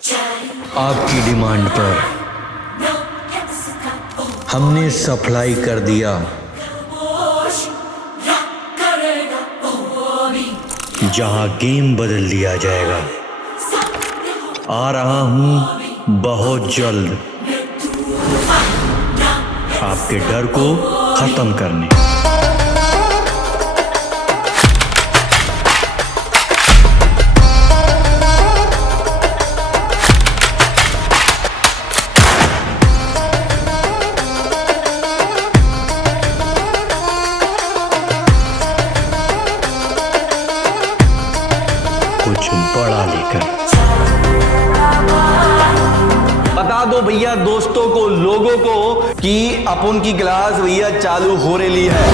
आपकी डिमांड पर हमने सप्लाई कर दिया। जहां गेम बदल दिया जाएगा। आ रहा हूं बहुत जल्द आपके डर को खत्म करने। कुछ बड़ा लेकर। बता दो भैया दोस्तों को, लोगों को कि अपन की क्लास भैया चालू हो रही है।